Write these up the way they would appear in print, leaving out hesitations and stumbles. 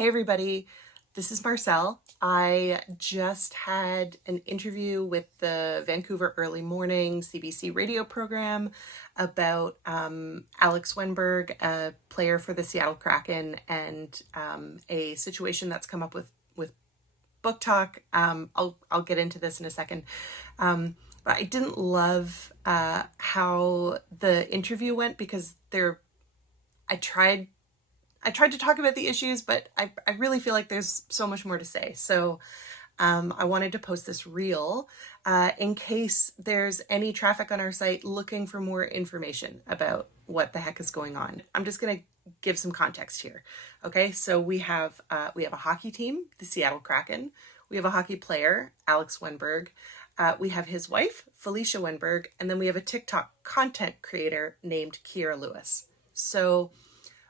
Hey everybody, this is Marcelle. I just had an interview with the Vancouver Early Morning CBC radio program about Alex Wenberg, a player for the Seattle Kraken, and a situation that's come up with BookTok. I'll get into this in a second. But I didn't love how the interview went because I tried to talk about the issues, but I really feel like there's so much more to say. So I wanted to post this reel in case there's any traffic on our site looking for more information about what the heck is going on. I'm just going to give some context here. Okay, so we have a hockey team, the Seattle Kraken. We have a hockey player, Alex Wenberg. We have his wife, Felicia Wenberg, and then we have a TikTok content creator named Kiera Lewis. So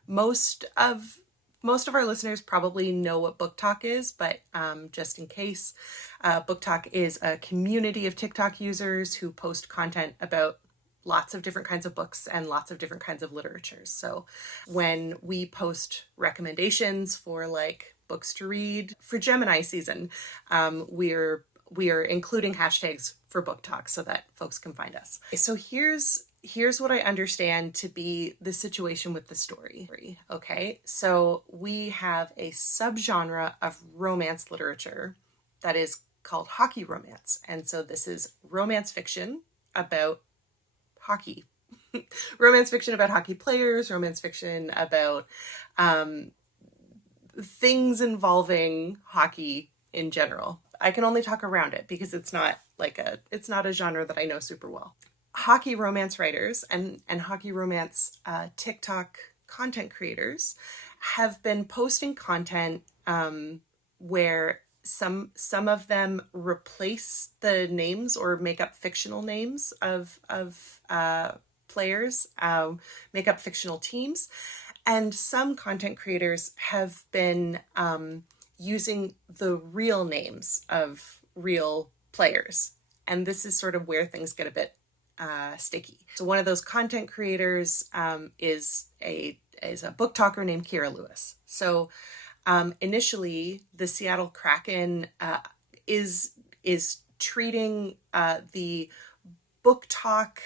most of our listeners probably know what BookTok is, but just in case, BookTok is a community of TikTok users who post content about lots of different kinds of books and lots of different kinds of literature. So when we post recommendations for like books to read for Gemini season, we are including hashtags for BookTok so that folks can find us. So here's what I understand to be the situation with the story. Okay, so we have a subgenre of romance literature that is called hockey romance. And so this is romance fiction about hockey. Romance fiction about hockey players, romance fiction about things involving hockey in general. I can only talk around it because it's not a genre that I know super well. Hockey romance writers and hockey romance TikTok content creators have been posting content where some of them replace the names or make up fictional names of players, make up fictional teams, and some content creators have been using the real names of real players, and this is sort of where things get a bit sticky. So one of those content creators is a book talker named Kiera Lewis. So initially, the Seattle Kraken is treating the BookTok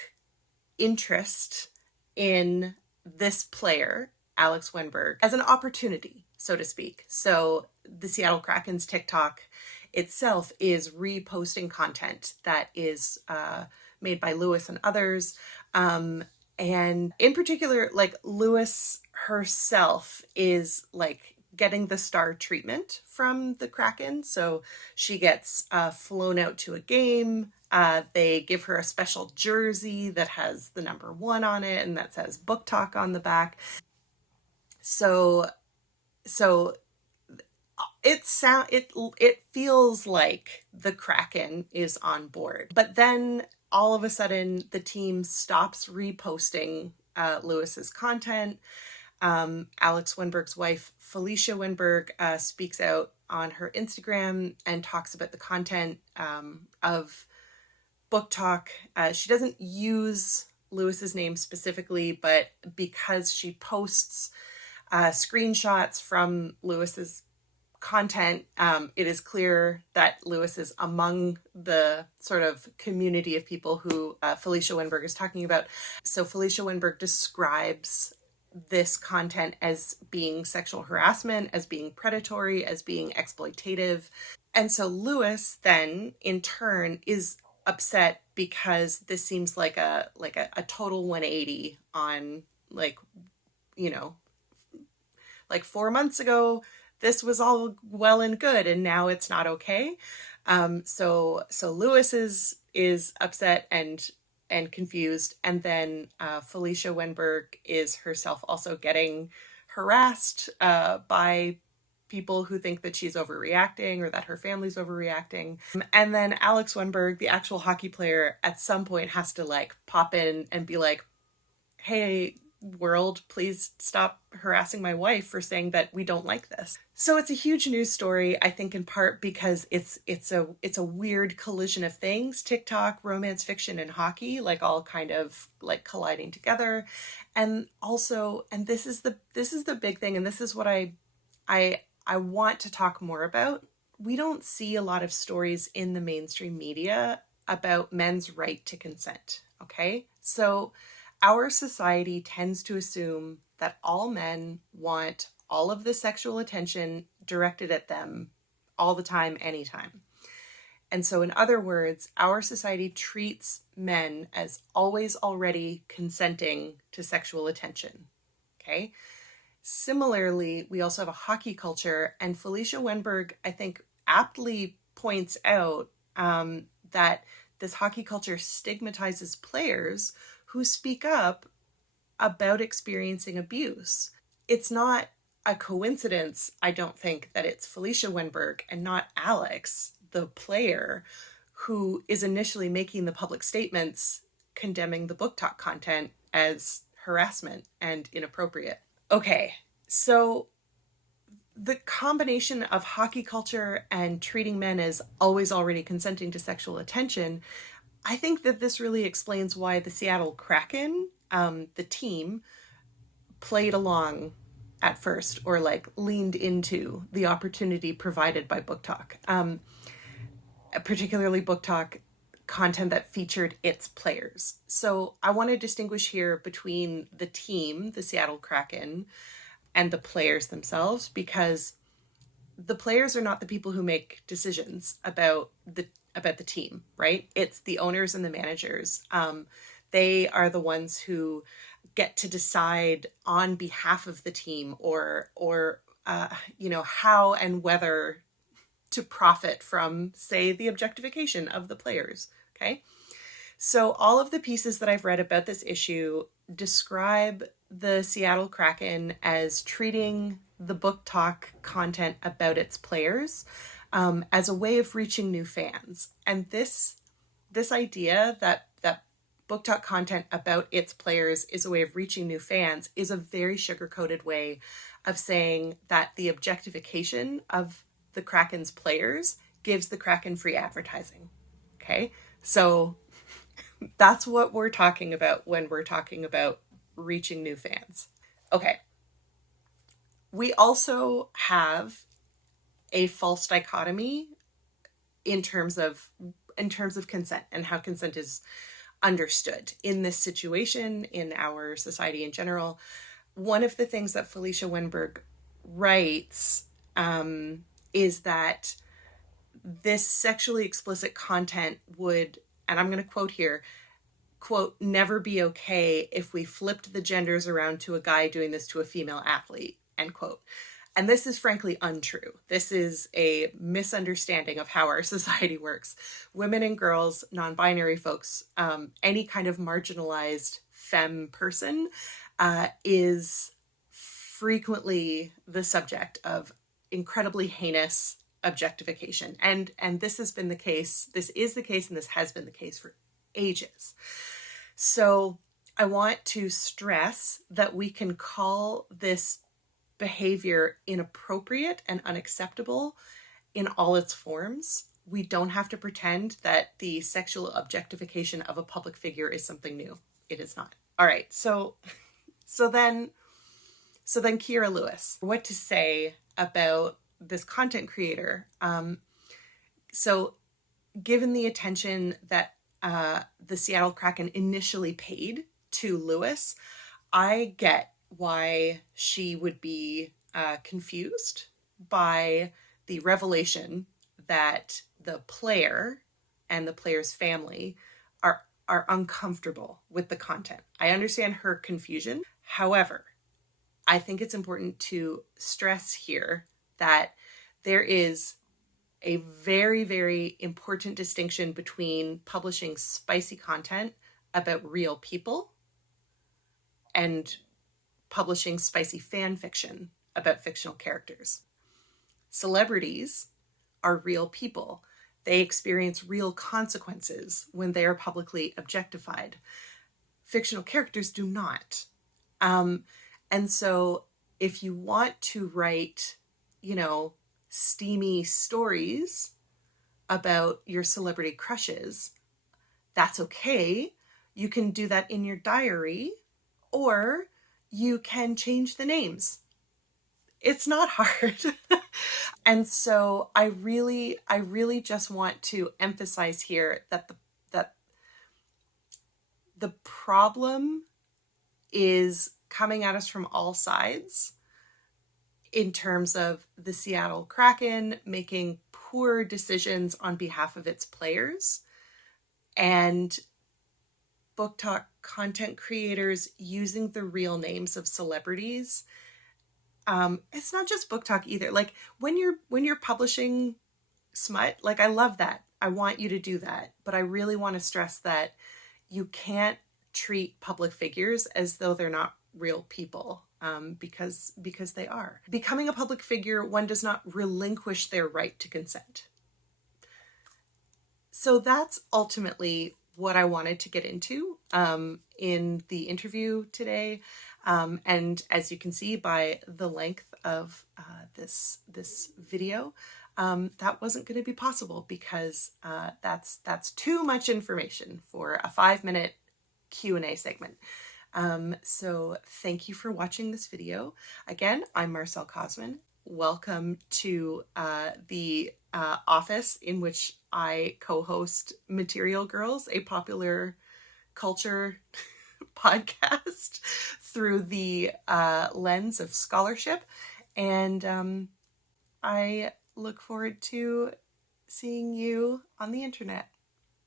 interest in this player, Alex Wenberg, as an opportunity, so to speak. So the Seattle Kraken's TikTok itself is reposting content that is made by Lewis and others. And in particular, like Lewis herself is like getting the star treatment from the Kraken. So she gets flown out to a game. They give her a special jersey that has the number 1 on it and that says BookTok on the back. So it feels like the Kraken is on board. But then all of a sudden, the team stops reposting Lewis's content. Alex Wenberg's wife, Felicia Wenberg, speaks out on her Instagram and talks about the content of BookTok. She doesn't use Lewis's name specifically, but because she posts screenshots from Lewis's content, it is clear that Lewis is among the sort of community of people who Felicia Wenberg is talking about. So Felicia Wenberg describes this content as being sexual harassment, as being predatory, as being exploitative. And so Lewis then in turn is upset because this seems like a total 180 on like 4 months ago this was all well and good and now it's not okay. So Lewis is upset and confused, and then Felicia Wenberg is herself also getting harassed by people who think that she's overreacting or that her family's overreacting. And then Alex Wenberg, the actual hockey player, at some point has to like pop in and be like, hey, world, please stop harassing my wife for saying that we don't like this. So it's a huge news story, I think, in part because it's a weird collision of things. TikTok, romance fiction, and hockey, like all kind of like colliding together. And also, and this is the big thing, and this is what I I want to talk more about. We don't see a lot of stories in the mainstream media about men's right to consent, okay? So our society tends to assume that all men want all of the sexual attention directed at them all the time, anytime. And so in other words, our society treats men as always already consenting to sexual attention, okay? Similarly, we also have a hockey culture, and Felicia Wenberg, I think, aptly points out that this hockey culture stigmatizes players who speak up about experiencing abuse. It's not a coincidence, I don't think, that it's Felicia Wenberg and not Alex, the player, who is initially making the public statements condemning the BookTok content as harassment and inappropriate. Okay, so the combination of hockey culture and treating men as always already consenting to sexual attention, I think that this really explains why the Seattle Kraken, the team, played along at first, or like leaned into the opportunity provided by BookTok, particularly BookTok content that featured its players. So I want to distinguish here between the team, the Seattle Kraken, and the players themselves, because the players are not the people who make decisions about the team, right? It's the owners and the managers. They are the ones who get to decide on behalf of the team, or how and whether to profit from, say, the objectification of the players. Okay. So all of the pieces that I've read about this issue describe the Seattle Kraken as treating the BookTok content about its players as a way of reaching new fans. And this idea that BookTok content about its players is a way of reaching new fans is a very sugar-coated way of saying that the objectification of the Kraken's players gives the Kraken free advertising. Okay, so that's what we're talking about when we're talking about reaching new fans. Okay, we also have a false dichotomy in terms of consent and how consent is understood in this situation, in our society in general. One of the things that Felicia Wenberg writes is that this sexually explicit content would, and I'm going to quote here, quote, never be okay if we flipped the genders around to a guy doing this to a female athlete, end quote. And this is frankly untrue. This is a misunderstanding of how our society works. Women and girls, non-binary folks, any kind of marginalized femme person is frequently the subject of incredibly heinous objectification. And this has been the case, this is the case, and this has been the case for ages. So I want to stress that we can call this behavior inappropriate and unacceptable in all its forms. We don't have to pretend that the sexual objectification of a public figure is something new. It is not. All right. So then Kira Lewis, what to say about this content creator? So given the attention that the Seattle Kraken initially paid to Lewis, I get why she would be confused by the revelation that the player and the player's family are uncomfortable with the content. I understand her confusion. However, I think it's important to stress here that there is a very, very important distinction between publishing spicy content about real people and publishing spicy fan fiction about fictional characters. Celebrities are real people. They experience real consequences when they are publicly objectified. Fictional characters do not. And so if you want to write, steamy stories about your celebrity crushes, that's okay. You can do that in your diary, or you can change the names. It's not hard. And so I really just want to emphasize here that the problem is coming at us from all sides in terms of the Seattle Kraken making poor decisions on behalf of its players, and BookTok content creators using the real names of celebrities. It's not just BookTok either. Like when you're publishing smut, like I love that. I want you to do that. But I really want to stress that you can't treat public figures as though they're not real people, because they are. Becoming a public figure, one does not relinquish their right to consent. So that's ultimately what I wanted to get into in the interview today. And as you can see by the length of this video, that wasn't going to be possible because that's too much information for a 5-minute Q&A segment. So thank you for watching this video. Again, I'm Marcelle Cosman. Welcome to the office in which I co-host Material Girls, a popular culture podcast through the lens of scholarship. And I look forward to seeing you on the internet.